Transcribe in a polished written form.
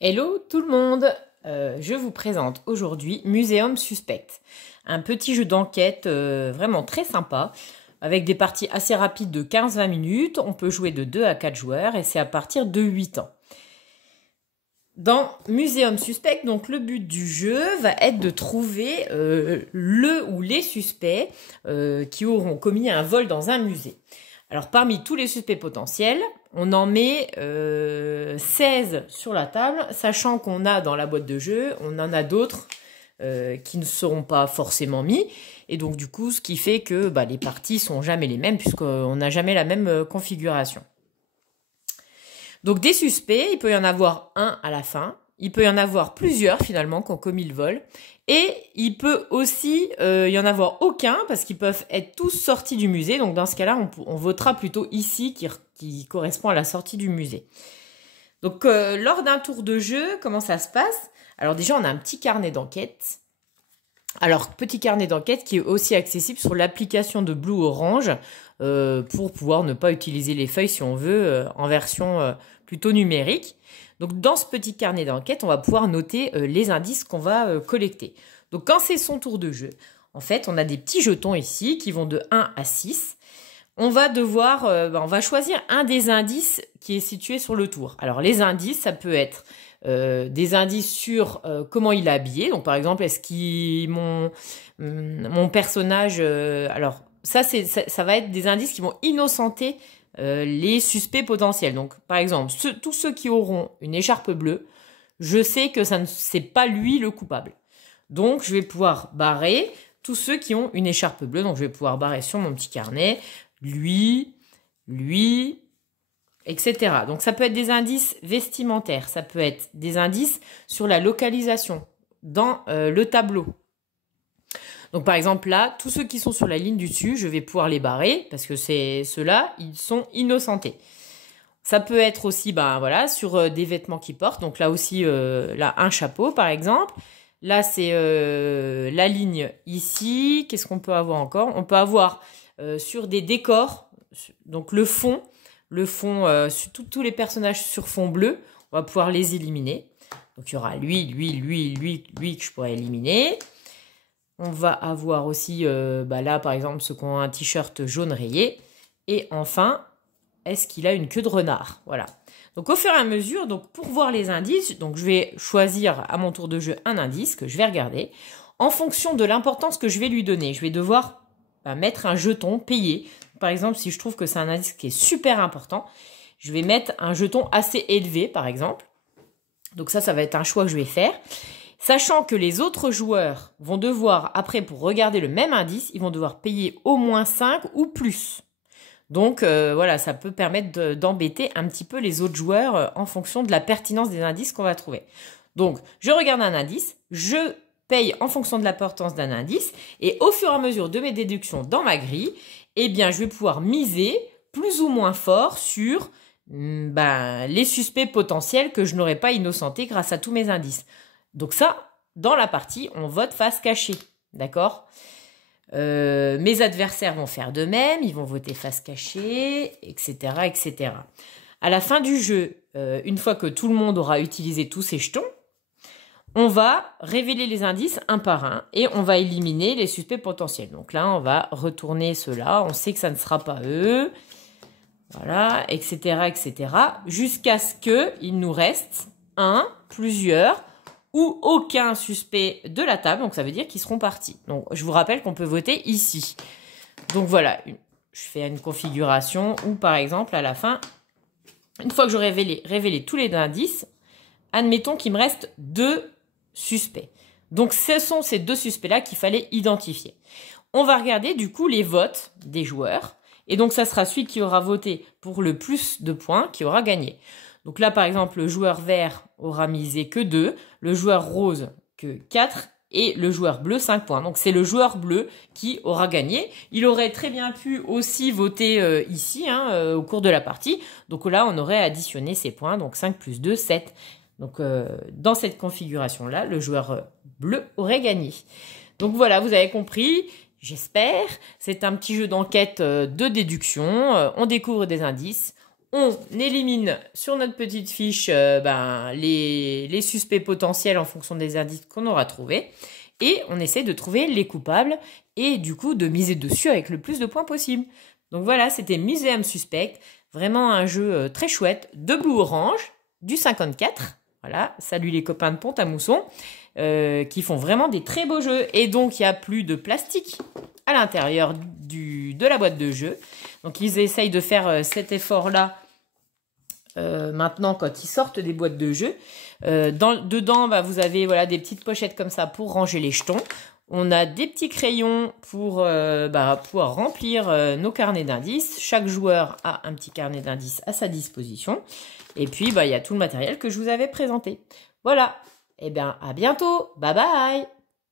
Hello tout le monde, je vous présente aujourd'hui Muséum Suspect, un petit jeu d'enquête vraiment très sympa, avec des parties assez rapides de 15-20 minutes, on peut jouer de 2 à 4 joueurs et c'est à partir de 8 ans. Dans Muséum Suspect, donc le but du jeu va être de trouver le ou les suspects qui auront commis un vol dans un musée. Alors parmi tous les suspects potentiels, on en met 16 sur la table, sachant qu'on a dans la boîte de jeu, on en a d'autres qui ne seront pas forcément mis. Et donc du coup, ce qui fait que les parties sont jamais les mêmes, puisqu'on n'a jamais la même configuration. Donc des suspects, il peut y en avoir un à la fin, il peut y en avoir plusieurs finalement qui ont commis le vol, et il peut aussi y en avoir aucun parce qu'ils peuvent être tous sortis du musée. Donc dans ce cas-là, on votera plutôt ici qui correspond à la sortie du musée. Donc lors d'un tour de jeu, comment ça se passe? Alors déjà, on a un petit carnet d'enquête. Alors, petit carnet d'enquête qui est aussi accessible sur l'application de Blue Orange pour pouvoir ne pas utiliser les feuilles si on veut en version plutôt numérique. Donc, dans ce petit carnet d'enquête, on va pouvoir noter les indices qu'on va collecter. Donc, quand c'est son tour de jeu, en fait, on a des petits jetons ici qui vont de 1 à 6. On va devoir, on va choisir un des indices qui est situé sur le tour. Alors, les indices, ça peut être des indices sur comment il est habillé. Donc par exemple, est-ce qu'il mon personnage alors ça va être des indices qui vont innocenter les suspects potentiels. Donc par exemple, tous ceux qui auront une écharpe bleue, je sais que c'est pas lui le coupable. Donc je vais pouvoir barrer tous ceux qui ont une écharpe bleue. Donc je vais pouvoir barrer sur mon petit carnet lui, etc. Donc ça peut être des indices vestimentaires, ça peut être des indices sur la localisation dans le tableau. Donc par exemple là, tous ceux qui sont sur la ligne du dessus, je vais pouvoir les barrer parce que ceux-là, ils sont innocentés. Ça peut être aussi voilà, sur des vêtements qu'ils portent. Donc là aussi, là un chapeau par exemple. Là c'est la ligne ici. Qu'est-ce qu'on peut avoir encore? On peut avoir sur des décors, donc le fond, tous les personnages sur fond bleu, on va pouvoir les éliminer. Donc il y aura lui que je pourrais éliminer. On va avoir aussi, là par exemple, ceux qui ont un t-shirt jaune rayé. Et enfin, est-ce qu'il a une queue de renard? Voilà. Donc au fur et à mesure, donc pour voir les indices, donc je vais choisir à mon tour de jeu un indice que je vais regarder. En fonction de l'importance que je vais lui donner, je vais devoir mettre un jeton payé. Par exemple, si je trouve que c'est un indice qui est super important, je vais mettre un jeton assez élevé, par exemple. Donc ça va être un choix que je vais faire. Sachant que les autres joueurs vont devoir, après, pour regarder le même indice, ils vont devoir payer au moins 5 ou plus. Donc voilà, ça peut permettre d'embêter un petit peu les autres joueurs en fonction de la pertinence des indices qu'on va trouver. Donc, je regarde un indice, je paye en fonction de l'importance d'un indice, et au fur et à mesure de mes déductions dans ma grille, eh bien, je vais pouvoir miser plus ou moins fort sur les suspects potentiels que je n'aurais pas innocentés grâce à tous mes indices. Donc ça, dans la partie, on vote face cachée, d'accord ? Mes adversaires vont faire de même, ils vont voter face cachée, etc., etc. À la fin du jeu, une fois que tout le monde aura utilisé tous ses jetons, on va révéler les indices un par un et on va éliminer les suspects potentiels. Donc là, on va retourner ceux-là. On sait que ça ne sera pas eux. Voilà, etc., etc. Jusqu'à ce qu'il nous reste plusieurs ou aucun suspect de la table. Donc ça veut dire qu'ils seront partis. Donc je vous rappelle qu'on peut voter ici. Donc voilà, je fais une configuration où par exemple à la fin, une fois que j'aurai révélé tous les indices, admettons qu'il me reste 2 suspects. Donc, ce sont ces 2 suspects-là qu'il fallait identifier. On va regarder, du coup, les votes des joueurs. Et donc, ça sera celui qui aura voté pour le plus de points qui aura gagné. Donc là, par exemple, le joueur vert aura misé que 2, le joueur rose que 4 et le joueur bleu 5 points. Donc, c'est le joueur bleu qui aura gagné. Il aurait très bien pu aussi voter ici, au cours de la partie. Donc là, on aurait additionné ces points. Donc, 5 plus 2, 7. Donc, dans cette configuration-là, le joueur bleu aurait gagné. Donc voilà, vous avez compris, j'espère. C'est un petit jeu d'enquête de déduction. On découvre des indices, On élimine sur notre petite fiche les suspects potentiels en fonction des indices qu'on aura trouvés. Et on essaie de trouver les coupables et du coup de miser dessus avec le plus de points possible. Donc voilà, c'était Museum Suspect. Vraiment un jeu très chouette de Blue Orange, du 54. Voilà, salut les copains de Pont-à-Mousson, qui font vraiment des très beaux jeux. Et donc, il n'y a plus de plastique à l'intérieur de la boîte de jeu. Donc, ils essayent de faire cet effort-là maintenant quand ils sortent des boîtes de jeu. Dedans, vous avez voilà, des petites pochettes comme ça pour ranger les jetons. On a des petits crayons pour pouvoir remplir nos carnets d'indices. Chaque joueur a un petit carnet d'indices à sa disposition. Et puis, il y a tout le matériel que je vous avais présenté. Voilà. Eh bien, à bientôt. Bye bye.